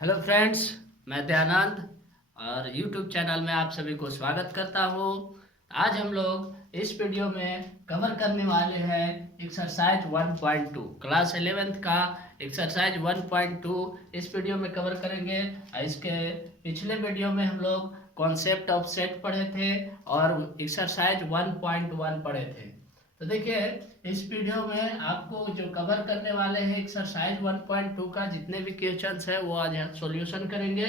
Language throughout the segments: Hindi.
हेलो फ्रेंड्स, मैं दयानंद और यूट्यूब चैनल में आप सभी को स्वागत करता हूँ। आज हम लोग इस वीडियो में कवर करने वाले हैं एक्सरसाइज 1.2 क्लास 11th का एक्सरसाइज 1.2 इस वीडियो में कवर करेंगे। इसके पिछले वीडियो में हम लोग कॉन्सेप्ट ऑफ सेट पढ़े थे और एक्सरसाइज 1.1 पढ़े थे। तो देखिए, इस वीडियो में आपको जो कवर करने वाले हैं एक्सरसाइज 1.2 का जितने भी क्वेश्चंस है वो आज हम सॉल्यूशन करेंगे।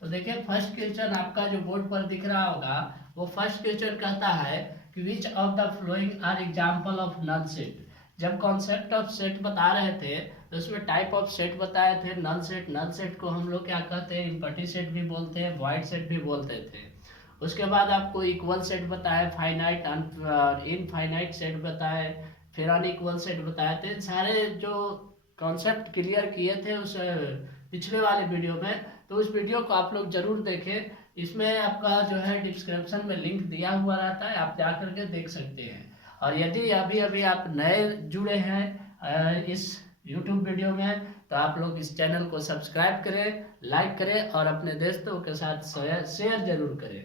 तो देखिए, फर्स्ट क्वेश्चन आपका जो बोर्ड पर दिख रहा होगा वो फर्स्ट क्वेश्चन कहता है कि which of the following are example of null set. जब कॉन्सेप्ट ऑफ सेट बता रहे थे तो उसमें टाइप ऑफ सेट बताए थे नल सेट। नल सेट को हम लोग क्या कहते हैं, इम्पटी सेट भी बोलते हैं, वॉइड सेट भी बोलते थे। उसके बाद आपको इक्वल सेट बताया, फाइनाइट इनफाइनाइट सेट बताए, फिर अनइक्वल सेट बताए थे। सारे जो कॉन्सेप्ट क्लियर किए थे उस पिछले वाले वीडियो में, तो उस वीडियो को आप लोग जरूर देखें। इसमें आपका जो है डिस्क्रिप्शन में लिंक दिया हुआ रहता है, आप जा करके देख सकते हैं। और यदि अभी अभी आप नए जुड़े हैं इस यूट्यूब वीडियो में, तो आप लोग इस चैनल को सब्सक्राइब करें, लाइक करें और अपने दोस्तों के साथ शेयर जरूर करें।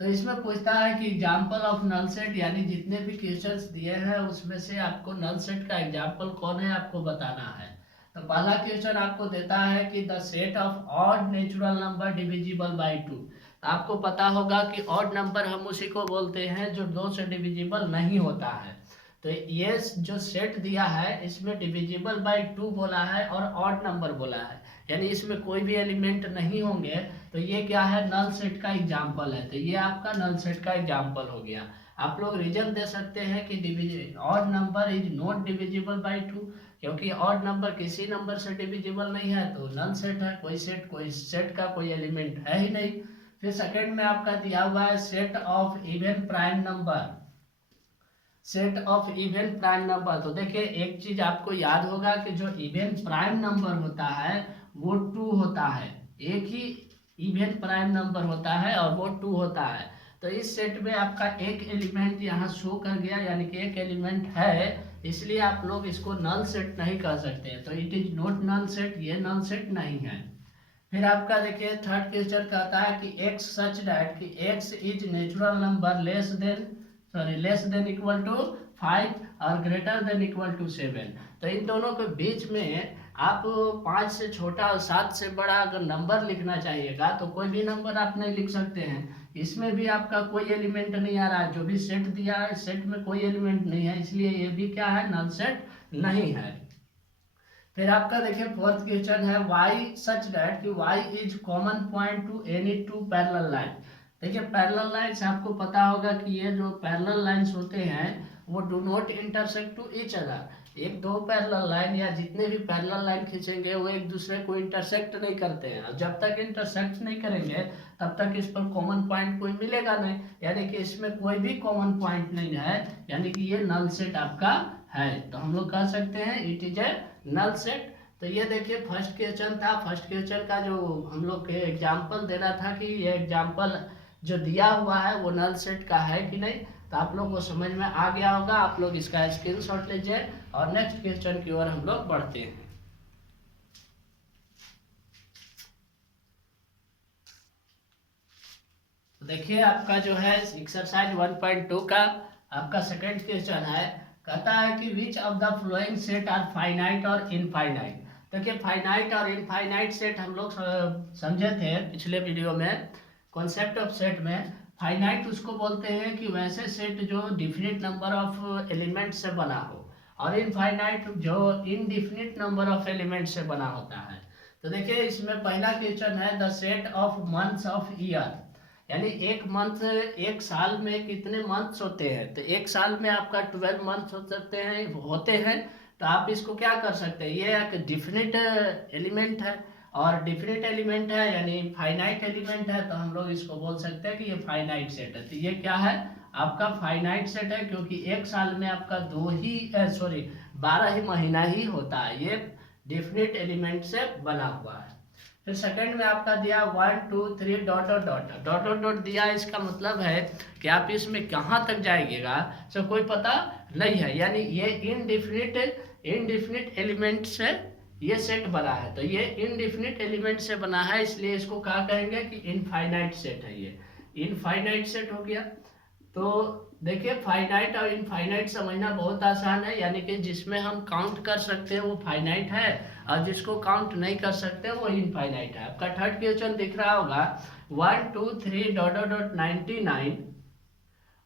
तो इसमें पूछता है कि एग्जाम्पल ऑफ नल सेट, यानी जितने भी क्वेश्चंस दिए हैं उसमें से आपको नल सेट का एग्जाम्पल कौन है आपको बताना है। तो पहला क्वेश्चन आपको देता है कि the set of odd natural number divisible by 2। आपको पता होगा कि ऑड नंबर हम उसी को बोलते हैं जो 2 से डिविजिबल नहीं होता है। तो ये जो सेट दिया है इसमें डिविजिबल बाय 2 बोला है और ऑड नंबर बोला है, यानी इसमें कोई भी एलिमेंट नहीं होंगे। तो ये क्या है, नल सेट का एग्जाम्पल है। तो ये आपका नल सेट का एग्जाम्पल हो गया। आप लोग रीजन दे सकते हैं कि odd number is not divisible by 2, क्योंकि ऑड नंबर किसी नंबर से डिविजिबल नहीं है, तो नल सेट है। कोई सेट का कोई एलिमेंट है ही नहीं। फिर सेकंड में आपका दिया हुआ है set of even prime number. Set of even prime number, तो देखिए एक चीज आपको याद होगा कि जो इवन प्राइम नंबर होता है वो 2 होता है। एक ही इवन प्राइम नंबर होता है और वो 2 होता है। तो इस सेट में आपका एक एलिमेंट यहाँ शो कर गया, यानी कि एक एलिमेंट है, इसलिए आप लोग इसको नल सेट नहीं कह सकते। तो it is not null set, ये नल सेट नहीं है। फिर आपका देखिए थर्ड क्वेश्चन कहता है कि x सच दैट कि x is natural number less than equal to 5 और ग्रेटर देन इक्वल टू 7। तो इन दोनों के बीच में आप 5 से छोटा और 7 से बड़ा अगर नंबर लिखना चाहिएगा तो कोई भी नंबर आप नहीं लिख सकते हैं। इसमें भी आपका कोई एलिमेंट नहीं आ रहा है, जो भी सेट दिया है सेट में कोई एलिमेंट नहीं है, इसलिए ये भी क्या है, नल सेट नहीं है। फिर आपका देखिए फोर्थ क्वेश्चन है y सच दैट कि y is common point two any 2 parallel line. देखिए पैरेलल लाइंस आपको पता होगा कि ये जो पैरेलल लाइंस होते हैं वो do not intersect to each other. एक दो पैरेलल लाइन या जितने भी पैरेलल लाइन खींचेंगे वो एक दूसरे को इंटरसेक्ट नहीं करते हैं, और जब तक इंटरसेक्ट नहीं करेंगे तब तक इस पर कॉमन पॉइंट कोई मिलेगा नहीं, यानी कि इसमें कोई भी कॉमन पॉइंट नहीं है, यानी कि ये नल सेट आपका है। तो हम लोग कह सकते हैं it is a null set. तो ये देखिए फर्स्ट क्वेश्चन था। फर्स्ट क्वेश्चन का जो हम लोग के एग्जाम्पल देना था कि ये एग्जाम्पल जो दिया हुआ है वो नल सेट का है कि नहीं, तो आप लोग को समझ में आ गया होगा। आप लोग इसका स्क्रीनशॉट लीजिए और नेक्स्ट क्वेश्चन की ओर हम लोग बढ़ते हैं। तो देखिए आपका जो है एक्सरसाइज 1.2 का आपका सेकंड क्वेश्चन है, कहता है कि which of the following set are finite और इनफाइनाइट। देखिए फाइनाइट और इनफाइनाइट सेट हम लोग समझे थे पिछले वीडियो में। कॉन्सेप्ट ऑफ सेट में फाइनाइट उसको बोलते हैं कि वैसे सेट जो डिफिनिट नंबर ऑफ एलिमेंट से बना हो, और इनफाइनाइट जो इनडिफिनिट नंबर ऑफ एलिमेंट से बना होता है। तो देखिए इसमें पहला क्वेश्चन है the set of months of year, यानी एक मंथ, एक साल में कितने मंथ्स होते हैं। तो एक साल में आपका 12 मंथ्स होते हैं। तो आप इसको क्या कर सकते हैं, ये एक डिफिनिट एलिमेंट है, और डिफिनिट एलिमेंट है यानी फाइनाइट एलिमेंट है, तो हम लोग इसको बोल सकते हैं कि ये फाइनाइट सेट है। तो ये क्या है, आपका फाइनाइट सेट है, क्योंकि एक साल में आपका 12 ही महीना ही होता है। ये डिफिनिट एलिमेंट से बना हुआ है। फिर सेकंड में आपका दिया 1 2 3 dot dot dot dot dot dot दिया। इसका मतलब है कि आप इसमें कहाँ तक जाइएगा सो कोई पता नहीं है, यानी ये इनडिफिनिट एलिमेंट से ये सेट बना है, तो ये इनडिफिनिट एलिमेंट से बना है, इसलिए इसको क्या कहेंगे कि इनफाइनाइट सेट है। ये इनफाइनाइट सेट हो गया। तो देखिए फाइनाइट और इनफाइनाइट समझना बहुत आसान है, यानी कि जिसमें हम काउंट कर सकते हैं वो फाइनाइट है, और जिसको काउंट नहीं कर सकते वो इनफाइनाइट है। आपका थर्ड क्वेश्चन दिख रहा होगा 1 2 3 डॉट डॉट डॉट 99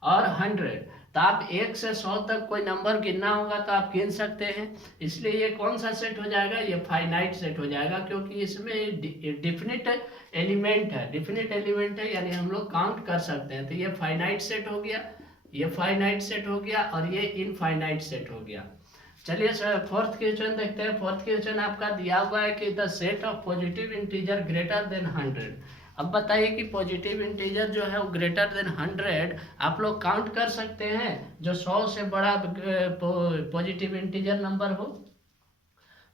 और 100। तो आप 1 से 100 तक कोई नंबर गिनना होगा तो आप गिन सकते हैं, इसलिए ये कौन सा सेट हो जाएगा, ये फाइनाइट सेट हो जाएगा, क्योंकि इसमें डिफिनिट एलिमेंट है। डिफिनिट एलिमेंट है यानी हम लोग काउंट कर सकते हैं, तो ये फाइनाइट सेट हो गया, ये फाइनाइट सेट हो गया, और ये इनफाइनाइट सेट हो गया। चलिए सर फोर्थ क्वेश्चन देखते हैं। फोर्थ क्वेश्चन आपका दिया हुआ है कि the set of positive integer greater than 100। अब बताइए कि पॉजिटिव इंटीजर जो है वो ग्रेटर देन 100 आप लोग काउंट कर सकते हैं, जो 100 से बड़ा पॉजिटिव इंटीजर नंबर हो।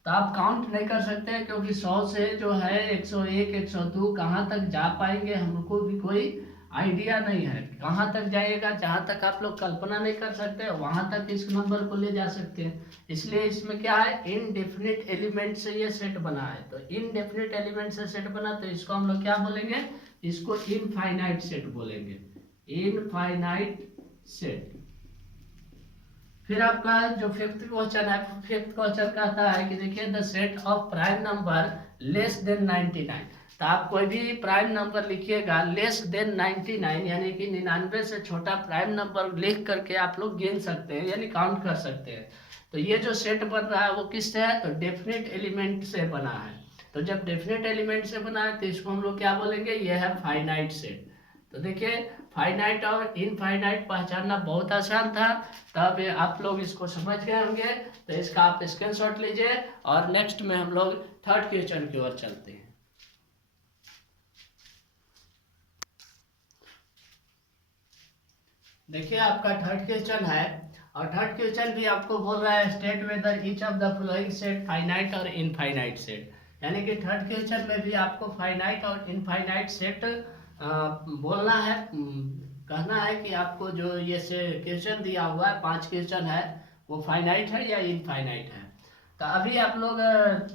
तो आप काउंट नहीं कर सकते हैं, क्योंकि 100 से जो है 101 102 कहाँ तक जा पाएंगे हमको भी कोई आइडिया नहीं है, कहाँ तक जाएगा। जहाँ तक आप लोग कल्पना नहीं कर सकते वहां तक इस नंबर को ले जा सकते हैं, इसलिए इसमें क्या है, इनडेफिनिट एलिमेंट से ये सेट बना है। तो इनडेफिनिट एलिमेंट से सेट बना, तो इसको हम लोग क्या बोलेंगे, इसको इनफाइनाइट सेट बोलेंगे, इनफाइनाइट सेट। फिर आपका जो फिफ्थ क्वेश्चन है, फिफ्थ क्वेश्चन कहता है कि देखिए the set of prime number less then 99। तो आप कोई भी प्राइम नंबर लिखिएगा लेस देन 99, यानी कि 99 से छोटा प्राइम नंबर लिख करके आप लोग गिन सकते हैं, यानी काउंट कर सकते हैं। तो ये जो सेट बन रहा है वो किससे है, तो डेफिनेट एलिमेंट से बना है। तो जब डेफिनेट एलिमेंट से बना है तो इसको हम लोग क्या बोलेंगे, ये है फाइनाइट सेट। तो देखिए फाइनाइट और इनफाइनाइट पहचानना बहुत आसान था, तब आप लोग इसको समझ गए होंगे। तो इसका आप स्क्रीनशॉट लीजिए, और नेक्स्ट में हम लोग थर्ड क्वेश्चन की ओर चलते हैं। देखिए आपका थर्ड क्वेश्चन है, और थर्ड क्वेश्चन भी आपको बोल रहा है state whether each of the following set finite और इनफाइनाइट सेट। यानी कि थर्ड क्वेश्चन में भी आपको फाइनाइट और इनफाइनाइट सेट बोलना है, कहना है कि आपको जो ये से क्वेश्चन दिया हुआ है 5 क्वेश्चन है, वो फाइनाइट है या इनफाइनाइट है। तो अभी आप लोग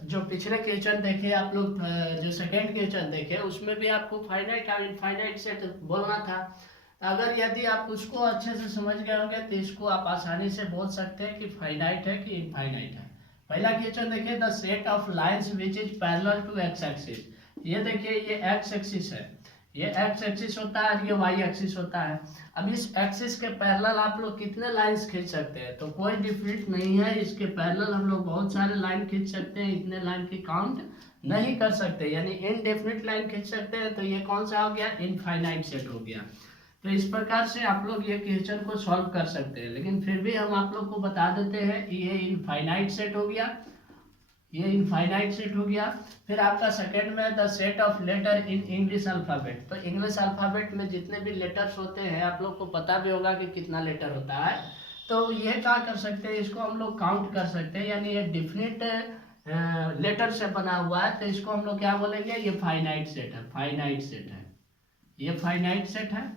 जो पिछले क्वेश्चन देखे, आप लोग जो सेकेंड क्वेश्चन देखे, उसमें भी आपको फाइनाइट और इनफाइनाइट सेट बोलना था। अगर यदि आप उसको अच्छे से समझ गए होंगे तो इसको आप आसानी से बोल सकते हैं कि फाइनाइट है कि इनफाइनाइट है। पहला क्वेश्चन देखिए, the set of lines which is parallel to x axis. ये देखिए ये एक्स एक्सिस है, ये एक्स एक्सिस होता है और ये वाई एक्सिस होता है। अब इस एक्सिस के पैरेलल आप लोग कितने लाइंस खींच सकते हैं, तो कोई डिफिनिट नहीं है, इसके पैरेलल हम लोग बहुत सारे लाइन खींच सकते हैं, इतने लाइन की काउंट नहीं कर सकते, यानी इनडेफिनिट लाइन खींच सकते हैं। तो ये कौन सा हो गया, इनफाइनाइट सेट हो गया। तो इस प्रकार से आप लोग ये क्वेश्चन को सॉल्व कर सकते हैं, लेकिन फिर भी हम आप लोग को बता देते हैं ये इनफाइनाइट सेट हो गया, ये इनफाइनाइट सेट हो गया। फिर आपका सेकंड में the set of letter in English alphabet. तो इंग्लिश अल्फाबेट में जितने भी लेटर्स होते हैं आप लोग को पता भी होगा कि कितना लेटर होता है, तो ये क्या कर सकते हैं, इसको हम लोग काउंट कर सकते हैं, यानी ये डिफिनिट लेटर से बना हुआ है, तो इसको हम लोग क्या बोलेंगे, ये फाइनाइट सेट है, फाइनाइट सेट है, ये फाइनाइट सेट है।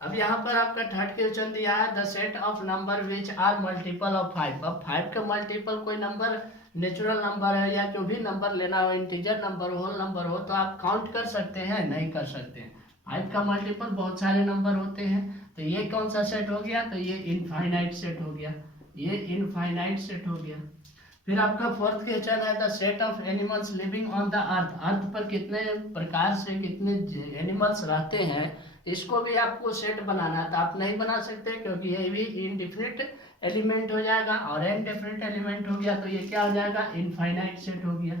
अब यहाँ पर आपका थर्ड क्वेश्चन दिया है the set of number which are multiple of 5। अब 5 का मल्टीपल कोई नंबर नेचुरल नंबर है या जो भी नंबर लेना हो, इंटीजर नंबर होल नंबर हो, तो आप काउंट कर सकते हैं, नहीं कर सकते हैं। 5 का मल्टीपल बहुत सारे नंबर होते हैं, तो ये कौन सा सेट हो गया, तो ये इनफाइनाइट सेट हो गया, ये इनफाइनाइट सेट हो गया। फिर आपका फोर्थ क्वेश्चन है the set of animals living on the earth. Earth पर कितने प्रकार से कितने एनिमल्स रहते हैं, इसको भी आपको सेट बनाना है। तो आप नहीं बना सकते क्योंकि ये भी इनडिफिनिट एलिमेंट हो जाएगा, और इनडेफिनिट एलिमेंट हो गया तो ये क्या हो जाएगा, इनफाइनाइट सेट हो गया।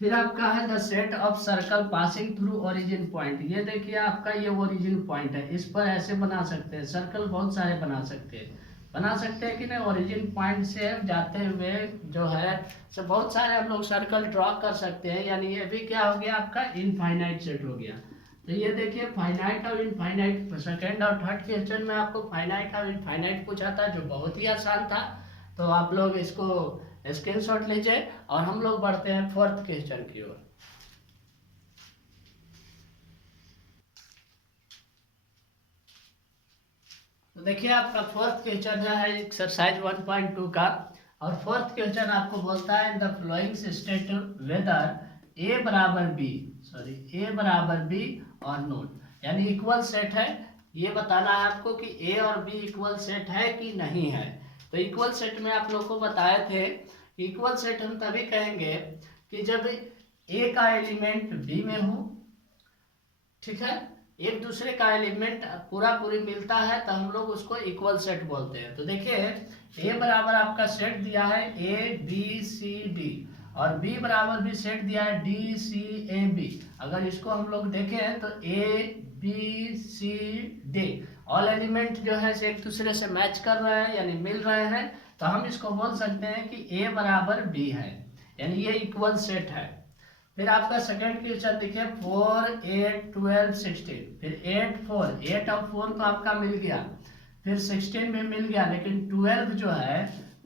फिर आपका है the set of circle passing through origin point. ये देखिए आपका ये ओरिजिन पॉइंट है, इस पर ऐसे बना सकते हैं, सर्कल बहुत सारे बना सकते हैं कि नहीं, ओरिजिन पॉइंट से जाते हुए जो है से बहुत सारे हम लोग सर्कल ड्रॉ कर सकते हैं, यानी ये भी क्या हो गया आपका इनफाइनाइट सेट हो गया। तो ये देखिए फाइनाइट और इनफाइनाइट, सेकंड और थर्ड क्वेश्चन में आपको फाइनाइट और इनफाइनाइट पूछा था, जो बहुत ही आसान था। तो आप लोग इसको स्क्रीनशॉट लीजिए, और हम लोग बढ़ते हैं फोर्थ क्वेश्चन की ओर। तो देखिए आपका फोर्थ क्वेश्चन है एक्सरसाइज 1.2 का, और फोर्थ क्वेश्चन आपको बोलता है in the following state whether A बराबर बी, ए बराबर बी और नोट, यानी इक्वल सेट है। ये बताना है आपको कि ए और बी इक्वल सेट है कि नहीं है। तो इक्वल सेट में आप लोग को बताए थे, इक्वल सेट हम तभी कहेंगे कि जब ए का एलिमेंट बी में हो, ठीक है, एक दूसरे का एलिमेंट पूरा पूरी मिलता है तो हम लोग उसको इक्वल सेट बोलते हैं। तो देखिए ए बराबर आपका सेट दिया है ए बी सी डी और बी बराबर भी सेट दिया है डी सी ए बी। अगर इसको हम लोग देखें तो A B C D all element जो है एक दूसरे से मैच कर रहे हैं यानी मिल रहे हैं, तो हम इसको बोल सकते हैं कि ए बराबर बी है, यानी ये इक्वल सेट है। फिर आपका सेकंड क्वेश्चन देखिए 4 8 12 16, फिर 8 4 8 और 4 तो आपका मिल गया, फिर 16 में मिल गया, लेकिन 12 जो है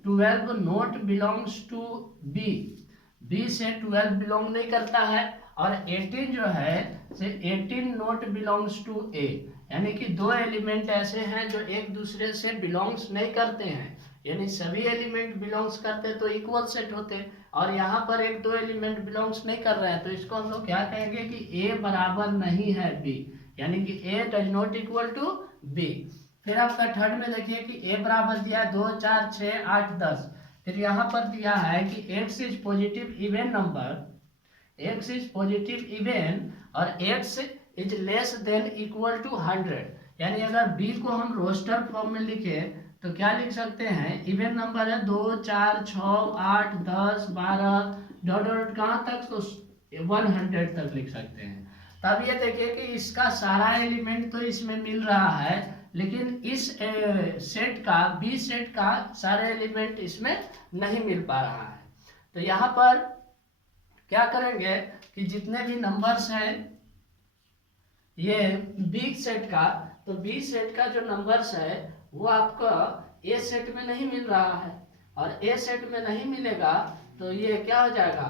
12 not belongs to B, B से 12 बिलोंग नहीं करता है, और 18 जो है से 18 नॉट बिलोंग्स टू ए, यानी कि दो एलिमेंट ऐसे हैं जो एक दूसरे से बिलोंग्स नहीं करते हैं, यानी सभी एलिमेंट बिलोंग्स करते तो इक्वल सेट होते, और यहाँ पर एक दो एलिमेंट बिलोंग्स नहीं कर रहे हैं, तो इसको हम लोग क्या कहेंगे कि ए बराबर नहीं है बी, यानी कि A does not equal to B. फिर आपका थर्ड में देखिए कि ए बराबर दिया है 2 4 6 8 10, फिर यहाँ पर दिया है कि x is positive even number, x is positive even और x is less than equal to 100, यानी अगर b को हम रोस्टर फॉर्म में लिखे तो क्या लिख सकते हैं, इवन नंबर है 2 4 6 8 10 12 डॉट डॉट कहाँ तक, तो 100 तक लिख सकते हैं। तब ये देखिए कि इसका सारा एलिमेंट तो इसमें मिल रहा है, लेकिन इस सेट का बी सेट का सारे एलिमेंट इसमें नहीं मिल पा रहा है। तो यहाँ पर क्या करेंगे कि जितने भी नंबर्स हैं ये बी सेट का, तो बी सेट का जो नंबर्स है वो आपका ए सेट में नहीं मिल रहा है, और ए सेट में नहीं मिलेगा तो ये क्या हो जाएगा,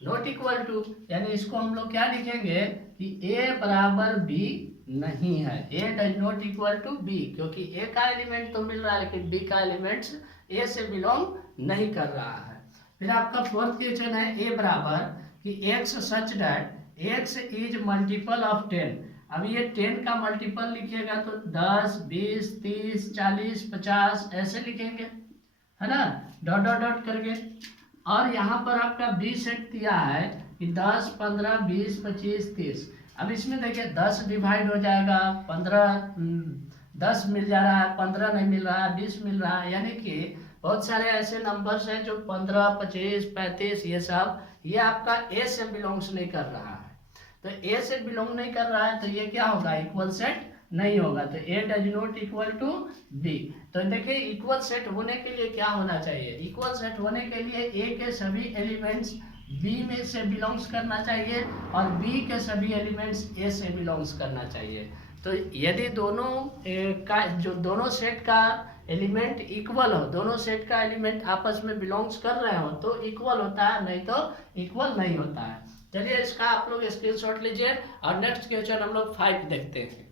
नॉट इक्वल टू, यानी इसको हम लोग क्या लिखेंगे कि ए बराबर बी नहीं है, A does not equal to B, क्योंकि ए का एलिमेंट तो मिल रहा है लेकिन बी का एलिमेंट्स ए से बिलोंग नहीं कर रहा है। फिर आपका फोर्थ क्वेश्चन है ए बराबर कि x such that x is multiple of 10, अब ये 10 का मल्टीपल लिखिएगा तो 10 20 30 40 50 ऐसे लिखेंगे, है ना, डॉट डॉट डॉट करके। और यहाँ पर आपका बी सेट दिया है कि 10 15 20 25 30, अब इसमें देखिए 10 डिवाइड हो जाएगा, 15 10 मिल जा रहा है, 15 नहीं मिल रहा है, 20 मिल रहा है, यानी कि बहुत सारे ऐसे नंबर्स हैं जो 15 25 35 ये सब ये आपका ए से बिलोंग्स नहीं कर रहा है। तो ए से बिलोंग नहीं कर रहा है तो ये क्या होगा, इक्वल सेट नहीं होगा, तो A does not equal to B. तो देखिए इक्वल सेट होने के लिए क्या होना चाहिए, इक्वल सेट होने के लिए ए के सभी एलिमेंट्स बी में से बिलोंग्स करना चाहिए और बी के सभी एलिमेंट्स ए से बिलोंग्स करना चाहिए। तो यदि दोनों का जो दोनों सेट का एलिमेंट इक्वल हो, दोनों सेट का एलिमेंट आपस में बिलोंग्स कर रहे हो तो इक्वल होता है, नहीं तो इक्वल नहीं होता है। चलिए इसका आप लोग स्क्रीनशॉट लीजिए और नेक्स्ट क्वेश्चन हम लोग 5 देखते हैं।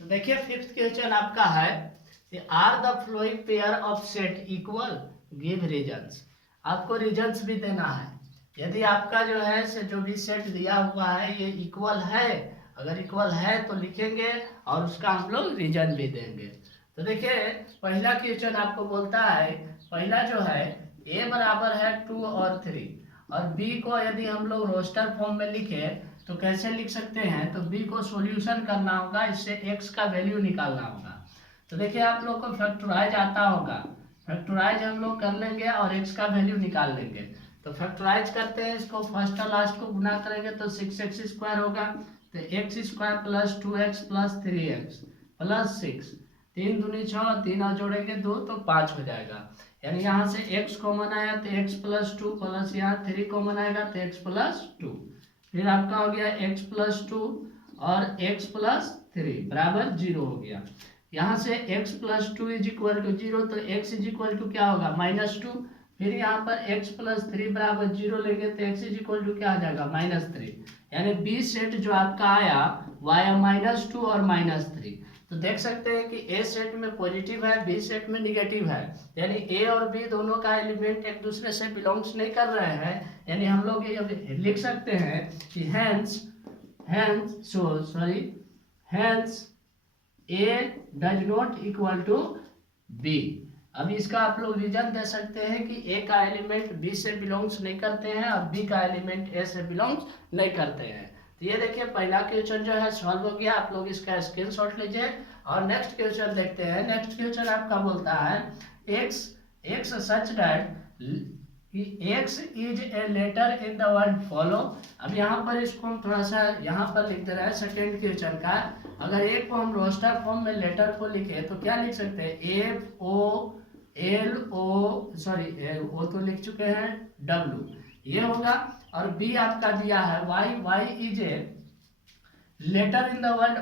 तो देखिए फिफ्थ क्वेश्चन आपका है are the following pair of set equal, give reasons. आपको रीजंस भी देना है, यदि आपका जो है से जो भी सेट दिया हुआ है ये इक्वल है, अगर इक्वल है तो लिखेंगे और उसका हम लोग रीजन भी देंगे। तो देखिए पहला क्वेश्चन आपको बोलता है, पहला जो है ए बराबर है 2 और 3 और बी को यदि हम लोग रोस्टर फॉर्म में लिखे तो कैसे लिख सकते हैं, तो बी को सॉल्यूशन करना होगा, इससे एक्स का वैल्यू निकालना होगा। तो देखिए आप लोग को फैक्टराइज आता होगा, फैक्टराइज हम लोग कर लेंगे और एक्स का वैल्यू निकाल लेंगे। तो फैक्टराइज करते हैं, इसको फर्स्ट और लास्ट को गुना करेंगे तो 6x² होगा, तो x² plus 2x plus 3x plus 6, 3 दूनी 6, 3 और जोड़ेंगे 2 तो 5 हो जाएगा, यानी यहाँ से x कॉमन आया तो x प्लस 2 प्लस यहाँ 3 कॉमन आएगा तो x प्लस 2, फिर आपका हो गया x प्लस 2 और x प्लस 3 बराबर 0 हो गया। यहाँ से x plus 2 is equal to 0 तो x इज इक्वल टू क्या होगा -2, फिर यहाँ पर x प्लस 3 बराबर 0 लेंगे तो x इज इक्वल टू क्या आ जाएगा -3, यानी बी सेट जो आपका आया -2 और -3। तो देख सकते हैं कि ए सेट में पॉजिटिव है, बी सेट में निगेटिव है, यानी ए और बी दोनों का एलिमेंट एक दूसरे से बिलोंग्स नहीं कर रहे हैं। यानी हम लोग ये लिख सकते हैं कि hence A does not equal to B. अब इसका आप लोग रीजन दे सकते हैं कि ए का एलिमेंट बी से बिलोंग्स नहीं करते हैं और बी का एलिमेंट ए से बिलोंग्स नहीं करते हैं। तो ये देखिए पहला क्वेश्चन जो है सॉल्व हो गया, आप लोग इसका स्क्रीनशॉट लीजिए और नेक्स्ट क्वेश्चन देखते हैं। नेक्स्ट क्वेश्चन आपका बोलता है x such that x is a letter in the word follow. अब यहाँ पर इसको हम थोड़ा सा यहाँ पर लिख दे रहे हैं सेकेंड क्वेश्चन का। अगर एक को हम रोस्टर फॉर्म में लेटर को लिखे तो क्या लिख सकते हैं, ओ तो लिख चुके हैं, डब्ल्यू ये होगा। और बी आपका दिया है Y is a letter in the word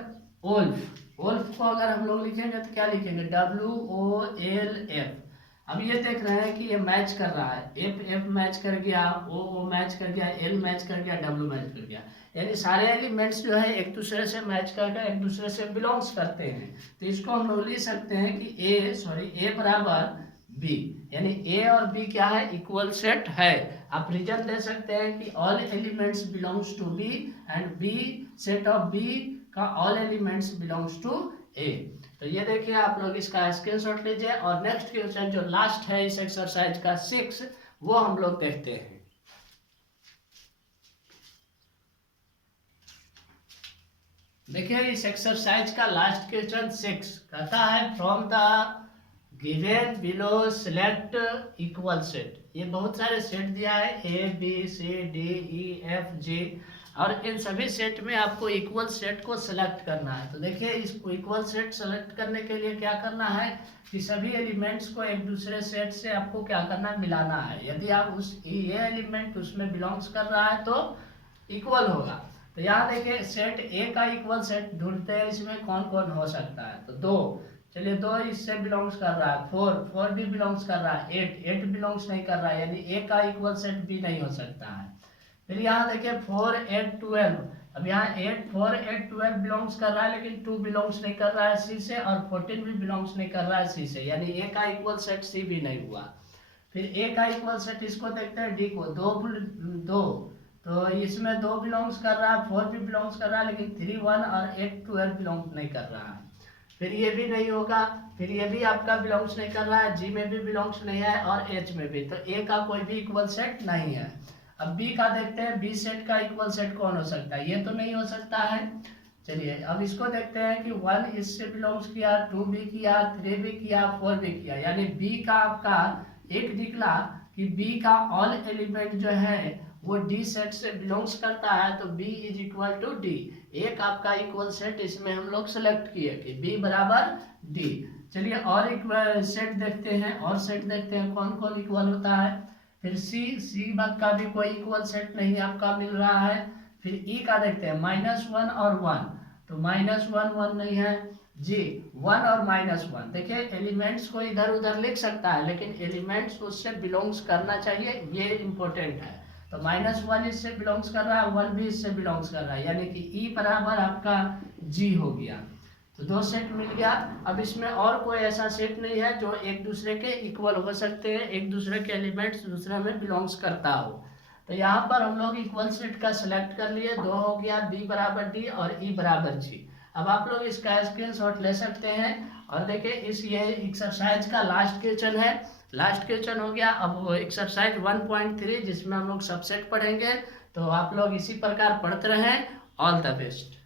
wolf. Wolf को अगर हम लोग लिखेंगे तो क्या लिखेंगे, WOLF। अब ये देख रहे हैं कि ये मैच कर रहा है, एफ मैच कर गया, ओ मैच कर गया, एल मैच कर गया, डब्ल्यू मैच कर गया, यानी सारे एलिमेंट्स जो है एक दूसरे से मैच करके एक दूसरे से बिलोंग्स करते हैं। तो इसको हम लोग लिख सकते हैं कि ए बराबर बी, यानी ए और बी क्या है, इक्वल सेट है। आप रीजन दे सकते हैं कि all elements belongs to B and B set of B का all elements belongs to A. तो ये देखिए आप लोग इसका स्क्रीनशॉट लीजिए और नेक्स्ट क्वेश्चन जो लास्ट है इस एक्सरसाइज का 6 वो हम लोग देखते हैं। देखिए इस एक्सरसाइज का लास्ट क्वेश्चन 6 कहता है from the given below select equal set. ये बहुत सारे सेट दिया है ABCDEFG और इन सभी सेट में आपको इक्वल सेट को सेलेक्ट करना है। तो देखिए इसको इक्वल सेट सेलेक्ट करने के लिए क्या करना है कि सभी एलिमेंट्स को एक दूसरे सेट से आपको क्या करना है, मिलाना है। यदि आप ये एलिमेंट उसमें बिलोंग्स कर रहा है तो इक्वल होगा। तो यहाँ देखिए सेट ए का इक्वल सेट ढूंढते हैं, इसमें कौन कौन हो सकता है। तो 2, चलिए 2 इससे बिलोंग्स कर रहा है, 4 भी बिलोंग्स कर रहा है, 8 बिलोंग्स नहीं कर रहा है, यानी ए का इक्वल सेट भी नहीं हो सकता है। फिर यहाँ देखिए 4, 8, 12। अब यहाँ 4, 8, 12 बिलोंग्स कर रहा है लेकिन 2 बिलोंग्स नहीं कर रहा है सी से, और 14 भी बिलोंग्स नहीं कर रहा है सी से, यानी ए का इक्वल सेट सी भी नहीं हुआ। फिर ए का इक्वल सेट इसको देखते हैं डी को, 2 तो इसमें 2 बिलोंग्स कर रहा है, 4 भी बिलोंग्स कर रहा है लेकिन 3, 1 और 8, 12 बिलोंग्स नहीं कर रहा है। फिर ये भी नहीं होगा, फिर ये भी आपका बिलोंग्स नहीं कर रहा है, जी में भी बिलोंग्स नहीं है और एच में भी, तो ए का कोई भी इक्वल सेट नहीं है। अब बी का देखते हैं, बी सेट का इक्वल सेट कौन हो सकता है, ये तो नहीं हो सकता है। चलिए अब इसको देखते हैं कि 1 इससे बिलोंग्स किया, 2 भी किया, 3 भी किया, 4 भी किया, यानी बी का आपका एक निकला कि बी का ऑल एलिमेंट जो है वो डी सेट से बिलोंग्स करता है, तो B is equal to D. एक आपका इक्वल सेट इसमें हम लोग सेलेक्ट किए कि बी बराबर डी। चलिए और इक्वल सेट देखते हैं, और सेट देखते हैं कौन कौन इक्वल होता है। फिर सी बात का भी कोई इक्वल सेट नहीं आपका मिल रहा है। फिर ई का देखते हैं, -1 और 1, तो -1 1 नहीं है, जी 1 और -1। देखिए एलिमेंट्स को इधर उधर लिख सकता है लेकिन एलिमेंट्स उससे बिलोंग्स करना चाहिए, ये इंपॉर्टेंट है। तो -1 इससे बिलोंग्स कर रहा है, 1 भी इससे बिलोंग्स कर रहा है, यानी कि ई बराबर आपका जी हो गया। तो 2 सेट मिल गया। अब इसमें और कोई ऐसा सेट नहीं है जो एक दूसरे के इक्वल हो सकते हैं, एक दूसरे के एलिमेंट्स दूसरे में बिलोंग्स करता हो। तो यहाँ पर हम लोग इक्वल सेट का सिलेक्ट कर लिए, 2 हो गया, बी बराबर डी और ई बराबर जी। अब आप लोग इसका स्क्रीनशॉट ले सकते हैं और देखिए ये एक्सरसाइज का लास्ट क्वेश्चन है, लास्ट क्वेश्चन हो गया। अब एक्सरसाइज 1.3 जिसमें हम लोग सबसेट पढ़ेंगे, तो आप लोग इसी प्रकार पढ़ते रहें। All the best.